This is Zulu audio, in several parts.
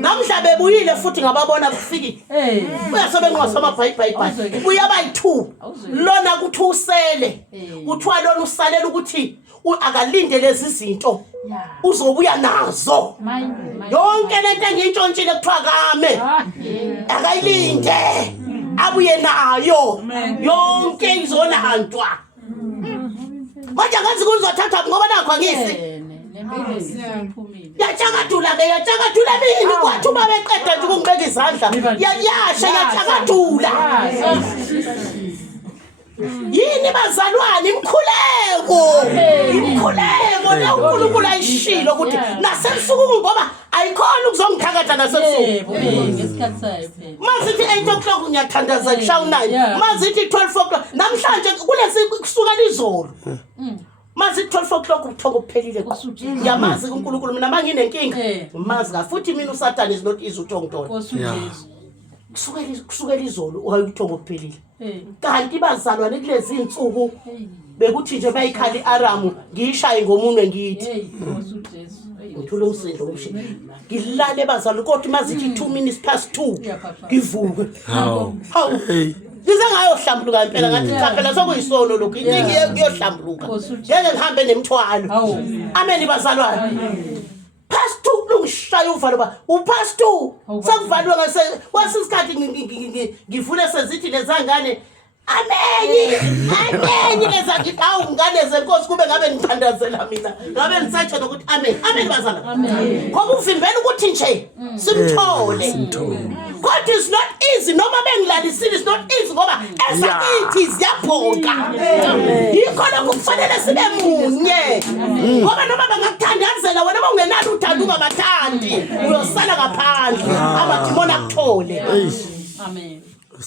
namhla bebuyile futhi ngababona kufiki uyasobe ngosoma bhayi buya bayi2 lona kuthi usele uthiwa lona usalela ukuthi akalinde lezi zinto uzobuya nazo yonke lento engiyintshontshile kuthiwa kame akayilinde abuye nayo yonke izolandwa manje ngathi kuzothatha ngoba nakho angisi yachakadula mina kwathi uma beqeda nje ukungibeka izandla yasha yachakadula yini bazalwane imkhuleko la uNkulunkulu ayishilo ukuthi nasebusuku ngoba ayikhona ukuzongithakatha nasebusuku ngesikhathi sayo phela mazithi 8 o'clock ngiyathandaza kushawu 9 mazithi 12 o'clock namhlanje kulesi kusukela izolo mazithi 12 o'clock ubuthongo kuphelile ngiyamazi uNkulunkulu mina manginenkinga mazi ka futhi mina uSathane is not easy uthongtona kusukela izolo ubuthongo kuphelile kanti bazalwane kulezi insuku bekuthi nje bayikhala iAramu ngiyishaye ngomunwe ngithi ngithula umsindo umshi ngilale bazalwane kodwa mazithi 2 minutes past 2 ngivuke hawu ngize ngayohlambuluka impela ngathi cha phela sokuyisono lokho inkingi ngiyohlambuluka ngeke ngihambe nemthwalo amen bazalwane past 2 lungishaya uvalo ba upast 2 sekuvalwe ngase kwasisikhathi ngifune sezithi lezangane amen lezakidawu ngane zenkosi kube ngabe ngithandazela mina ngabe ngisatshe ukuthi amen bazalwane ngoba uvimbela ukuthi nje simthole God is not easy noma bengilalisile is not easy ngoba ezakithi ziyaphoka yikhona kufanele sibe munye ngoba noma bangakuthandazela wena ungenalo uthando ungabathandi uyosala ngaphandle abathimona kuthole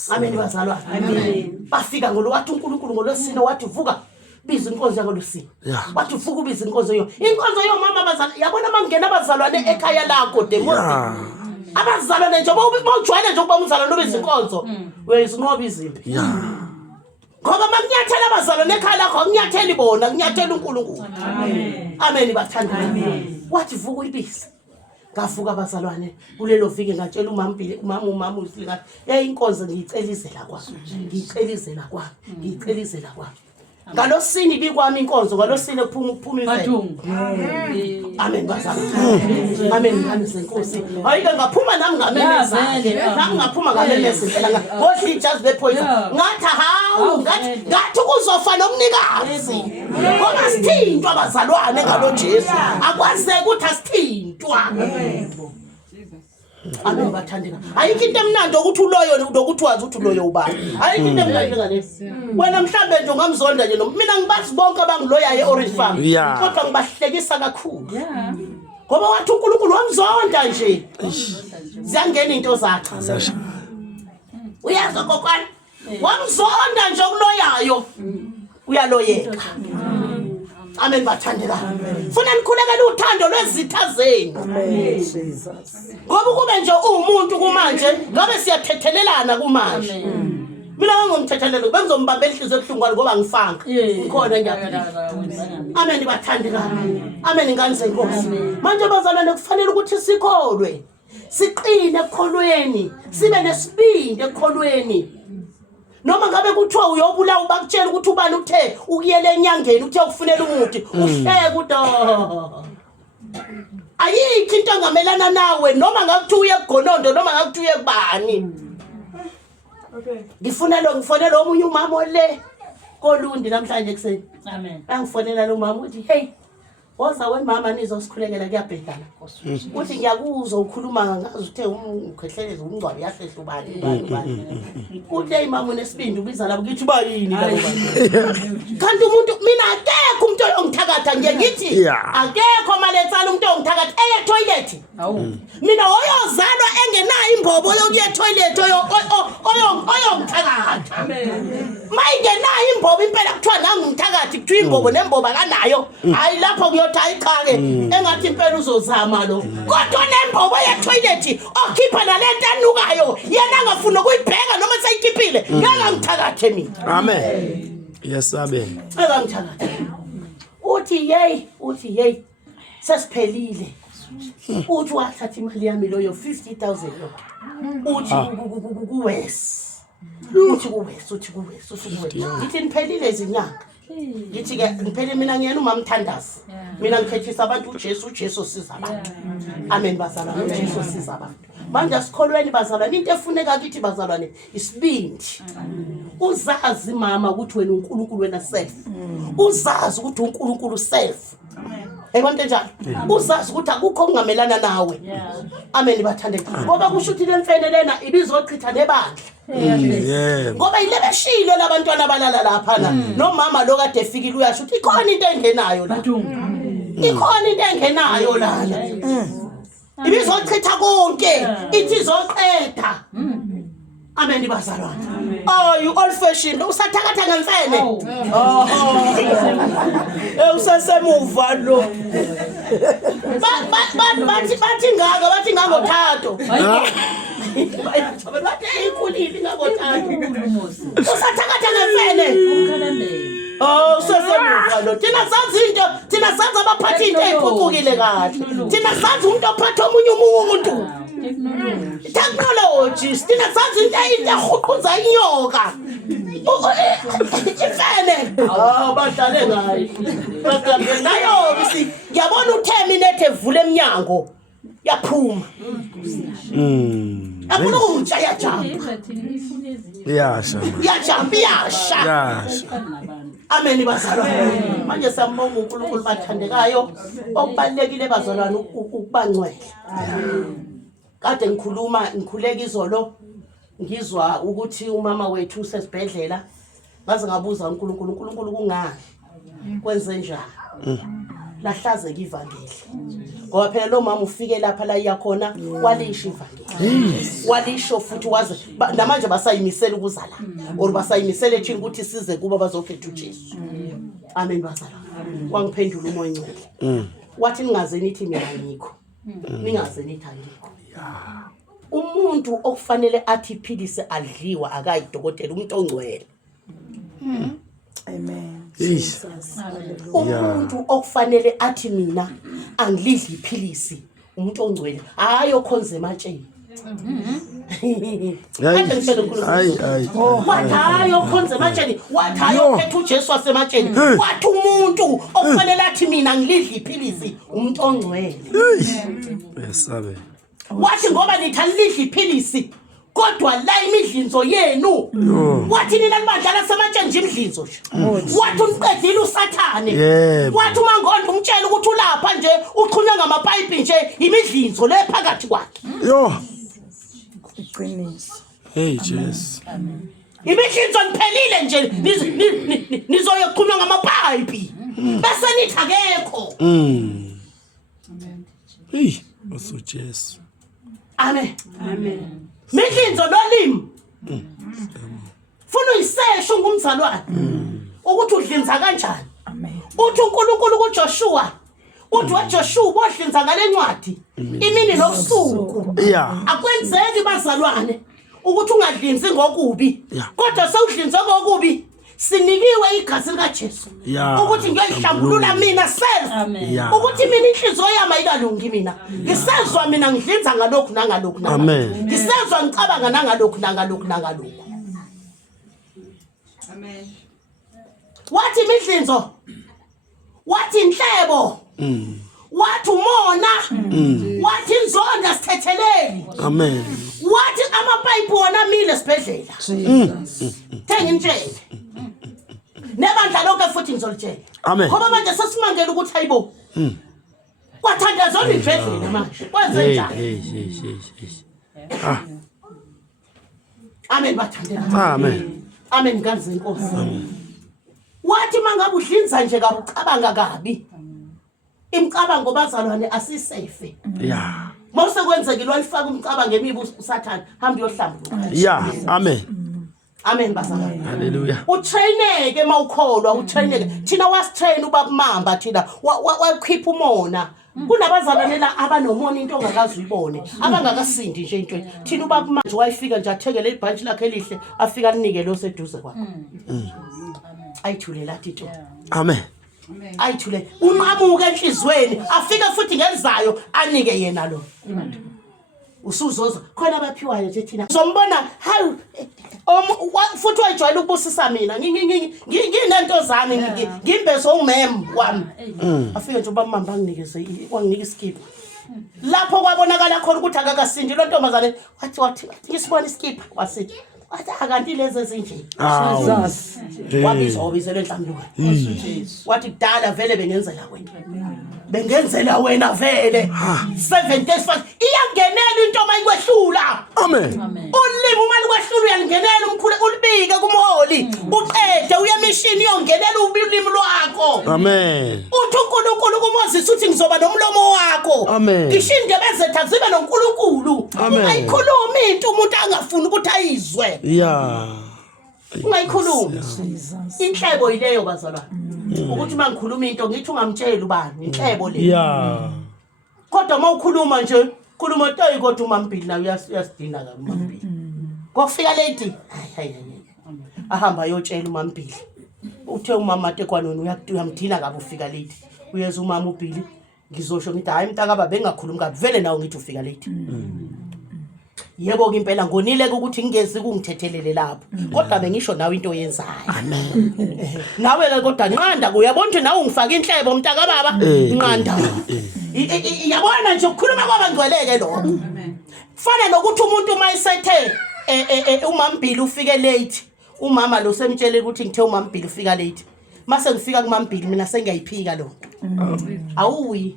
amen bazalwane bafika ngolwathi uNkulunkulu ngolwesine wathi vuka biza inkonzo yakolosini wathi vuka ubiza inkonzo mama bazalwane yabona mangena abazalwane ekhaya lakho demosi abazalwane nje bawujwayele nje ukuba umzalwane obiza inkonzo uyayisinqoba izimpi ngoba makunyathela abazalwane ekhaya lakho akunyatheli bona kunyathela uNkulunkulu amen bathandana wathi vuka uyibiza ngavuka abazalwane kulelo viki ngatshela umama uSilika inkonzo ngiyicelizela kwami ngalosini bikwami inkonzo ngalosini kuphuma imathungu amen bazalwane amen ngani senkosi ayike ngaphuma nami ngamemeza nami ngaphuma ngamemeza phela ngothi just the point ngathi hawu ngathi kuzofa nomnikazi ngoba sithintwa abazalwane ngalo Jesu akwazeke ukuthi asithintwa amen bathandeka ayikho into emnandi ukuthi uloyo nokuthi wazi ukuthi uloyo ubani ayikho into emnandi ngalesi wena mhlambe nje ungamzonda nje mina ngibazi bonke abangiloyayo eOrange Farm kodwa ngibahlekisa kakhulu ngoba wathi uNkulunkulu wamzonda nje ziyangena into zakhe uyazwa kokwana wamzonda nje ukuloyayo uyaloyeka amen bathandeka funa nikhulekele uthando lwezitha zenu amen Jesus ngoba kube nje umuntu kumanje ngabe siyathethelelana kumanje mina ngomthethelelo bengizombambela ihliziyo ebuhlungwane ngoba ngifanga ngikhona ngiyaphila amen bathandeka amen ingane zenkosi manje bazalwane kufanele ukuthi sikholwe siqine ekukholweni sibe nesibindi ekukholweni noma ngabe kuthiwa uyobulawa bakutshela ukuthi ubani uthe ukuyele enyangeni uthe ukufunela umuthi uhleke udo ayikho into engamelana nawe noma ngakuthi uye kugonondo noma ngakuthi uye kubani ngifonela omunye umama ole koLundi namhlanje ekseni amen angifonela lo mama uthi hey woza wemama nizosikhulekela kuyabhedana uthi ngiyakuzwa ukhuluma ngazi uthe ukhehleleza umngcwabo yahlehla ubani uthi hey mama unesibindi ubiza labo ngithi ba yini labo kanti umuntu mina akekho umuntu ongithakatha ngithi akekho maletsana umuntu ongithakatha eye toilet mina oyozalwa engenayo imbobo yokuye toilet oyongithakatha mayingenayo imbobo impela kuthiwa nangu ngithakathi kuthiwa imbobo nembobo akanayo hayi lapho kuyothi ayiqhake engathi impela uzozama lo kodwa nembobo ye-toilet okhipha nalento anukayo yena angafuna ukuyibheka noma seyikhiphile ngeke ngithakathe mina amen yes amen ngeke ngithakathe uthi hey sesiphelile uthi wathatha imali yami loyo 50,000 lo uthi kuwes uthi kuwes ngithi niphelile izinyanga ngithi ke niphele mina ngiyena umamthandazi mina ngikhethisa abantu uJesu siza abantu amen bazalwane uJesu siza abantu manje asikholweni bazalwane into efuneka kithi bazalwane isibindi uzazi mama ukuthi wena uNkulunkulu wena self uzazi ukuthi uNkulunkulu self Ebonke njalo uzazi ukuthi akukho kungamelana nawe amen bathandeka ngoba kusho ukuthi lemfene lena ibizochitha nebandla ngoba ilebeshilo labantwana balala lapha nomama lo kade efikile uyasho ukuthi ikhona into engenayo la ikhona into engenayo lana ibizochitha konke ithi izoqeda amen bazalwane oh you old fashioned usathakatha ngemfene usasemuva lo bathi ngangothatho bathi ikhulile ngangothatho usathakatha ngemfene oh usasemuva lo thina sazi abaphathi into ephucukile kahle thina sazi umuntu ophatha omunye umuntu technology sina sazi into ehuquza inyoka ifene bahlale ngayo bagambe nayo bisi yabona uTerminator evule eminyango yaphuma abona ukuthi ayajamba yasha amen bazalwane manje siyambonga uNkulunkulu bathandekayo okubalekile bazalwane ukubangcwele kade ngikhuleka izolo ngizwa ukuthi umama wethu usesibhedlela ngaze ngabuza uNkulunkulu kungani kwenze njani lahlazeka ivangeli ngoba phela lo mama ufike lapha la iyakhona walisha ivangeli walisho futhi waze namanje basayimisela ukuzala or basayimisela ethi ukuthi size kuba bazokhetha uJesu amen bazalwane wangiphendula umoya ngcwele wathi ningaze nithi mina ngikho ningaze nithi angikho umuntu okufanele athi iphilisi adliwa akayidokotela umuntu ongcwele amen umuntu okufanele athi mina angilidli iphilisi umuntu ongcwele hayi okhonza ematsheni wathayo khonze ematsheni wathayo phethe uJesu wasematsheni wathi umuntu okufanele athi mina ngilidli iphilisi umuntu ongcwele yesabe wathi ngoba nithalidli iphilisi kodwa la imidlinzo yenu wathi nina libandla sematsheni nje imidlinzo nje wathi uniqedile usathane wathi umangondo umtshela ukuthi ulapha nje uxhunywa ngamapipe nje imidlinzo le phakathi kwakhe iqiniso hey Jesus imidlinzo niphelile nje nizoyoxhunywa ngamapipe bese nithi akekho hey uso Jesus amen midlinzo nolimi funa uyisesho ngumzalwane ukuthi udlinza kanjani uthi uNkulunkulu kuJoshua uthi waJoshua ubodlinza ngalencwadi imini nobusuku akwenzeki bazalwane ukuthi ungadlinzi ngokubi kodwa sewudlinze ngokubi sinikiwe igazi likaJesu ukuthi ngiyoyihlambulula mina self ukuthi mina inhliziyo yami ayikalungi mina ngisezwa mina ngidlinza ngalokhu nangalokhu amen ngisezwa ngicabanga nangalokhu amen wathi imidlinzo wathi inhlebo wathi umona wathi inzonda sithetheleli amen wathi amapipe wona mile sibhedlela thenga intshele nebandla lonke futhi ngizolitshela amen ngoba manje sesimangela ukuthi hayibo kwathandazona ibhedlela manje kwenze njani amen bathandela amen ngazi inkosi wathi mangabe udlinza nje kabucabanga kabi imicabango bazalwane asisafe mase kwenzekile walifaka umcabango emibi usathana hamba yohlambuluka amen bazalwane haleluya utraineke mawukholwa utraineke thina wasitrain ubabumamba thina wakhipha umona kunabazalwane la abanomona into ongakazi uyibone abangakasindi nje into thina ubabumanje wayifika nje athekele ibhanti lakhe elihle afika linike lo seduze kwakhe ayithulela thito amen ayithule unqamuke enhlizweni afike futhi ngelizayo anike yena lo usuzoza khona abaphiwayo nje thina uzombona hawu futhi wayijwayela ukubusisa mina nginento zami ngimbezo umem wami afike nje ubamamba nginikeze wanginika iskipha lapho kwabonakala khona ukuthi akakasindi lo ntombazane wathi ngisibona iskipha wasithi wathi akanti lezi ezinje wabizwa obizele enhlambuko wathi kudala vele bengenzela wena vele 7 days fast iyangenela into mayikwehlula Amen. ulimi uma likwehlula uyangenela umkhulu ulibike kumholi uqede uyemishini yongenela ulimi lwakho Amen. uthi uNkulunkulu kuMoses uthi ngizoba nomlomo wakho Amen. ishinde bezetha zibe noNkulunkulu ayikhuluma into umuntu angafuni ukuthi ayizwe ungayikhuluma inhlebo ileyo bazalwane ukuthi mangikhuluma into ngithi ungamtshela ubani inhlebo le kodwa mawukhuluma nje khuluma toyi kodwa uMampili nawe uyasidina ka uMampili kokufika late hayi ahamba yotshela uMampili uthe umama Tekwanoni uyamdina kabe ufika late uyeza umama uBhili ngizosho ngithi hayi mntaka baba bengakhulumi kabi vele nawe ngithi ufika late yebo ke impela ngonile ukuthi ngingezi kungithethelele lapho kodwa bengisho nawe into oyenzayo amen nawe ke kodwa nqanda uyabona ukuthi nawe ungifaka inhlebo mntaka baba nqanda yabona nje ukukhuluma kwabangcweleke lokho fana nokuthi umuntu mayisethe uMampili ufike late umama lo semtshele ukuthi ngithe uMampili ufika late mase ngifika kuMampili mina sengiyayiphika lo awuyi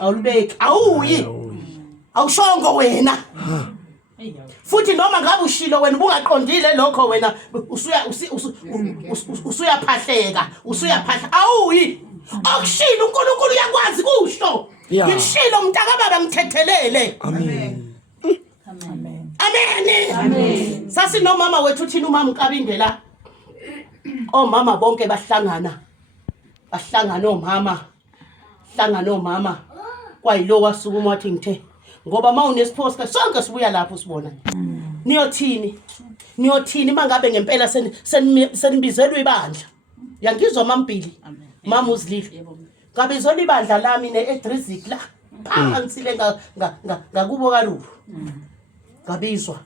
awulubeki awuyi awushongo wena futhi noma ngabe ushilo wena ubungaqondile lokho wena usuyaphahleka awuyi akushilo uNkulunkulu uyakwazi kusho ngishilo mntaka baba ngithethelele amen amen sasi nomama wethu thina umama uNkabinde la omama bonke bahlangana omama kwayilo wasukuma wathi ngithe ngoba mawunesiphosa sonke sibuya lapho sibona niyothini mangabe ngempela senibizelwe ibandla yangizwa maMpili mama uZilile ngabizwa ibandla lami neEdrizik la phansi le ngakubo kaLulu ngabizwa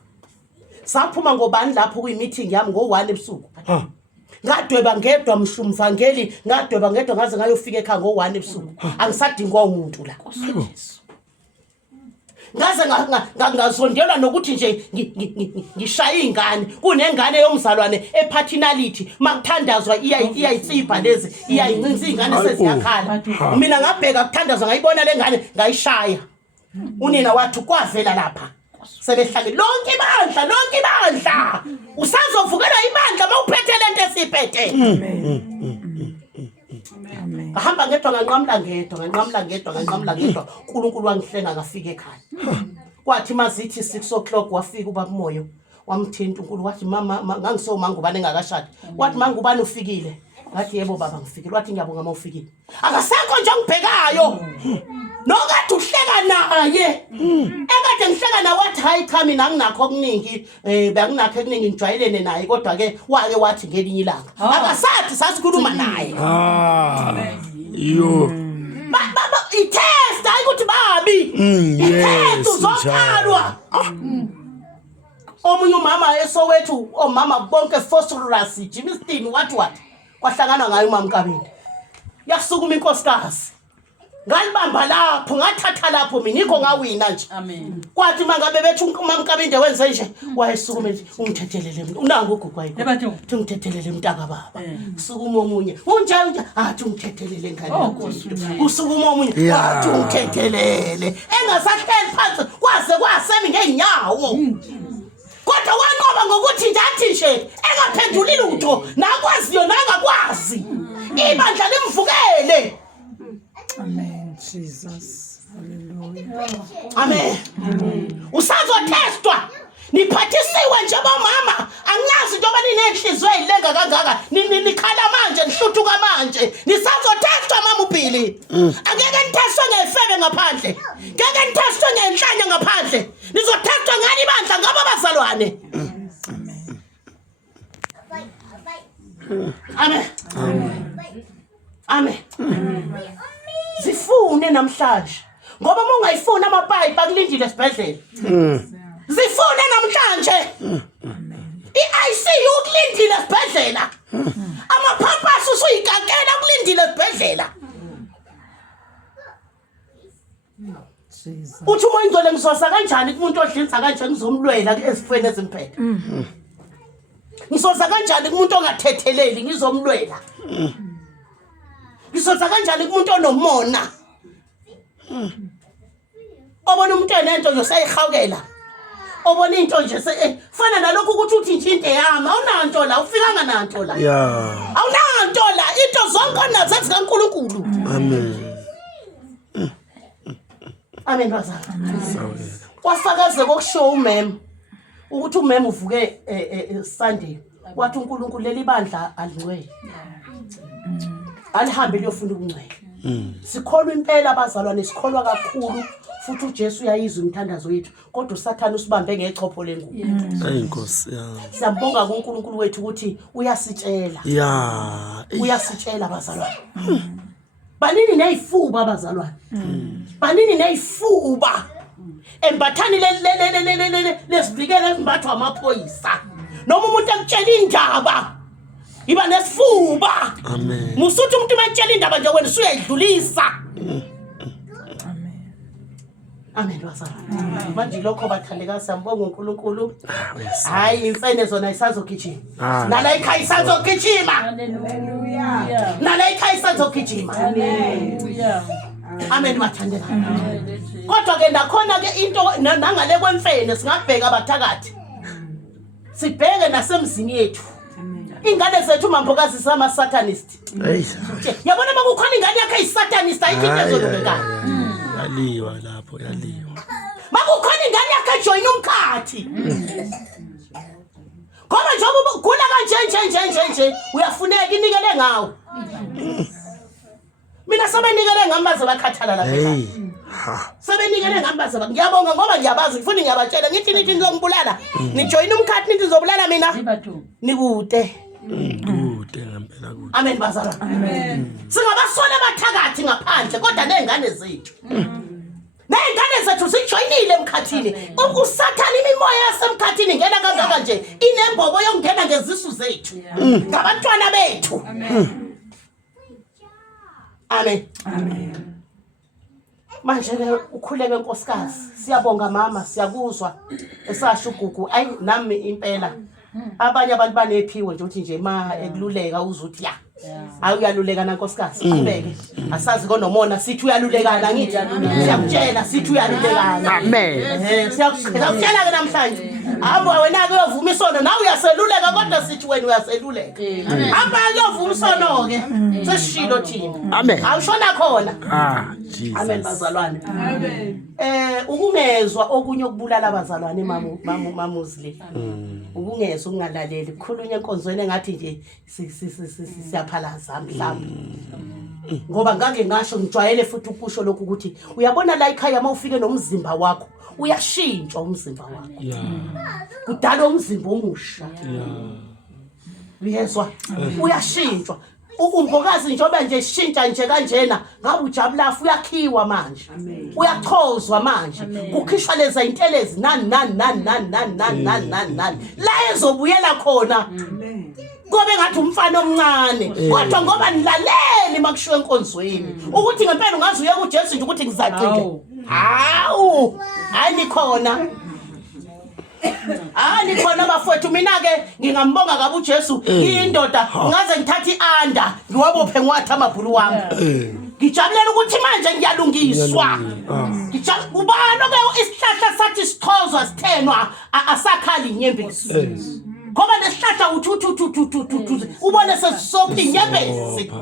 saphuma ngobani lapho kuyimeeting yami ngo1 ebusuku ngadweba ngedwa mhlumvangeli ngadweba ngedwa ngaze ngayofika ekhaya ngo1 ebusuku angisadingwa umuntu la ngaze ngazondelwa nokuthi nje ngishaya ingane kunengane yomzalwane epaternality makuthandazwa iyayitsipha lezi iyayincinza ingane seziyakhala mina ngabheka kuthandazwa ngayibona lengane ngayishaya unina wathi kwavela lapha sebehlale lonke ibandla usazovukela ibandla mawuphethe lento esiphethe ahamba ngedwa nganqamla ngedwa uNkulunkulu wangihlenga ngafika ekhaya kwathi mazithi 6 o'clock wafika ubaba Moyo wamthinta uNkulunkulu wathi mama ngangisomangubane engakashadi wathi mangubane ufikile ngathi yebo baba ngifikile wathi ngiyabonga mawufikile akasakho nje ngibhekayo nokade uhleka naye ekade ngihleka naye wathi hayi cha mina nginakho okuningi benginakho okuningi ngijwayelene naye kodwa ke wake wathi ngelinye ilanga akasathi sasikhuluma naye yo baba itest hayi ukuthi babi itest uzokhalwa omunye umama eSoweto omama bonke phosphorus Jimistin wathi kwahlangana ngayo uMama Nkabinde yasukuma inkosikazi ngalibamba lapho ngathatha lapho mina ikho ngawina nje amen kwathi mangabe bethi uMama Nkabinde wenze nje wayesukuma ungithethelele unanga ugugu wayiko uthi ngithethelele mntaka baba usukuma omunye unjani athi ungithethelele ngane usukuma omunye athi ungithethelele engasahleli phansi kwasemi ngeenyawo kodwa wanqoba ngokuthi njathi nje engaphenduli lutho nakwaziyo nangakwazi ibandla limvukele amen Jesus hallelujah amen usazotestwa niphathisiwe nje bomama anginazi into baninenhliziyo ezilenga kangaka nikhala manje nihluthuka manje nisazotestwa mama uBhili angeke nithestwe ngefebe ngaphandle ngeke nithestwe ngenhlanya ngaphandle nizotestwa ngani ibandla ngaba bazalwane amen amen Amen. Zifune namhlanje ngoba uma ungayifuni amapipe akulindile esibhedlela. Zifune namhlanje. I-ICU ukulindile esibhedlela. Amapampers usuyikakela ukulindile esibhedlela. Jesus. Uthi uma ingcwele ngisosa kanjani kumuntu odlinza kanje ngizomlwela ezifweni ezimphethe. Ngisosa kanjani kumuntu ongathetheleli ngizomlwela. Ngisosa kanjani kumuntu onomona. Obona umuntu enento nje sayihawukela. Obona into nje fana nalokho ukuthi uthi nje into yami awunanto la ufikanga nanto la. Yeah. Awunanto la into zonke nazo zikaNkulunkulu. Amen. Amen bazala. Sawuyela. Wasakaze kokushow umem ukuthi umem uvuke Sunday wathi uNkulunkulu leli bandla alingcwele. Alihambe liyofuna ukungcwela. Sikholwa impela abazalwane sikholwa kakhulu futhi uJesu uyayizwa umthandazo wethu kodwa uSathane usibambe ngechopho lengubo. Hayi Nkosi yami. Siyambonga kuNkulunkulu wethu ukuthi uyasitshela. Yeah. Uyasitshela abazalwane. Banini neyifuba abazalwane. Banini neyifuba. Embathani lesivikele ezimbathwa amaphoyisa. Noma umuntu akutshela indaba. Iba nesifuba. Amen. Musuthi umuntu makutshela indaba nje wena usuyayidlulisa. Amen bazalwane. Manje lokho bathandeka siyambonga uNkulunkulu. Hayi imfene zona isazogijima. Nala ekhaya isazogijima. Hallelujah. Nala ekhaya isazogijima. Hallelujah. Amen bathandeka. Kodwa ke nakhona ke into nangale kwemfene singabheka abathakathi. Sibheke nasemzini yethu. Ingane zethu mambokazi sama satanist. Hey. Yabona makukhona ingane yakhe isatanist ayithinto ezolubeka. Yaliwa lapho yaliwa. Makukhona ingane yakhe join umkhathi. Ngoba njengoba ugula kanje uyafuneka inikele ngawo. Mina sebenikele ngamaze bakhathala lapha. Hey. Ha. Sebenikele ngamaze ngiyabonga ngoba ngiyabazi ngifuna ngiyabatshela nithi ngizongibulala. Nijoin umkhathi nithi uzobulala mina. Nikude. Kude ngempela kude. Amen bazalwane. Amen. Singabasole abathakathi ngaphandle kodwa nezingane zethu. Nezingane zethu sijoinile emkhathini. USathane imimoya yasemkhathini ngena kangaka nje inembobo yokungena ngezisu zethu. Ngabantwana bethu. Amen. Amen. Manje ke ukhuleke nkosikazi. Siyabonga mama, siyakuzwa. Esasho ugugu ayi nami impela. Abanye abantu banephiwe nje uthi nje ma ekululeka uzuthi ya. Awuyaluleka na nkosikazi. Kubeke. Asazi konomona sithi uyalulekana ngithi. Siyakutshela sithi uyalulekana. Amen. Siyakutshela ke namhlanje. Hamba wena ke uyavuma isono nawe uyaseluleka kodwa sithi wena uyaseluleka. Hamba uyavuma isono ke. Sesishilo thina. Amen. Awushona khona. Jesus. Amen bazalwane. Amen. Ukungezwa okunye okubulala abazalwane mamuzile. Ukungezwa ukungalaleli kukhulunywa enkonzweni engathi nje siyaphalaza mhlawumbe. Ngoba ngake ngasho ngijwayele futhi ukusho lokhu ukuthi uyabona la ekhaya mawufike nomzimba wakho uyashintshwa umzimba wakho. Yeah. Kudala umzimba omusha. Uyezwa? Uyashintshwa. Umbokazi njengoba nje shintsha nje kanjena ngabe ujabulafu uyakhiwa manje. Uyachozwa manje. Kukhishwa leza intelezi nani. La ezobuyela khona. Ngobe ngathi umfana omncane kodwa ngoba nilaleli makushiwe enkonzweni ukuthi ngempela ungazi uye kuJesu nje ukuthi ngizaqile. Hawu hayi nikhona. Nikhona bafowethu mina ke ngingambonga kabi uJesu indoda ngaze ngithatha ianda ngiwabophe ngwathi amabhulu wami. Ngijabulela ukuthi manje ngiyalungiswa. Ubani ke isihlahla sathi sichozwa sithenwa asakhali inyembezi. Ngoba lesihlahla uthu ubone sesisopha inyembezi.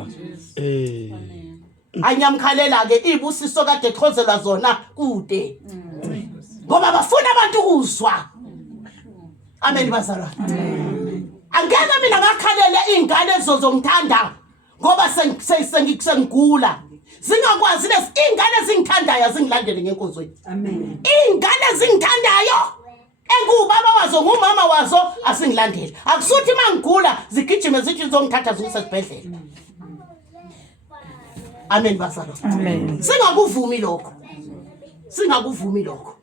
Anyamkhalela ke ibusiso kade chozelwa zona kude. Ngoba bafuna abantu ukuzwa. Amen bazalwane. Amen. Angeke mina ngakhalela izingane zozongithanda ngoba sengigula. Zingakwazi lezi izingane ezingithandayo zingilandele ngenkonzweni. Amen. Izingane ezingithandayo engubaba wazo ngumama wazo asingilandele. Akusuthi mangigula zigijime zithi zongithatha zingise esibhedlela. Amen bazalwane. Amen. Singakuvumi lokho. Singakuvumi lokho.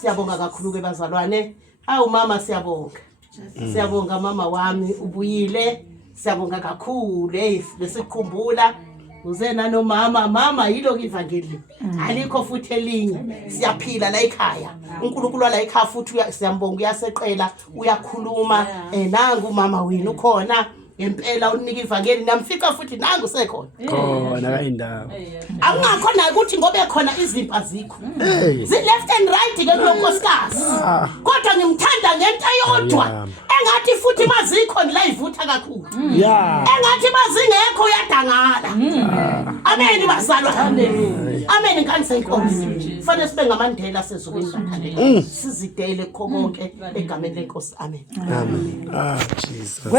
Siyabonga kakhulu ke bazalwane. Awu mama siyabonga. Siyabonga mama wami ubuyile. Siyabonga kakhulu besikhumbula uzena nomama yilo ivangeli. Alikho futhi elinye. Siyaphila la ekhaya. uNkulunkulu la ekhaya futhi siyambonga uyaseqela uyakhuluma nangu mama wenu ukhona. Ngempela unika ivangeli namfica futhi nangu sekhona. Khona kayindawo. Akungakhona ukuthi ngobe khona izimpa zikho. Zi left and right ke kulonkosikazi. Kodwa ngimthanda ngento eyodwa. Engathi futhi mazikho la ivutha kakhulu. Engathi mazingekho uyadangala. Amen bazalwane. Amen ngani senkosi. Fanele sibe ngamandela sezulwini bathandela. Sizidele konke egameni lenkosi. Amen. Amen. Jesus.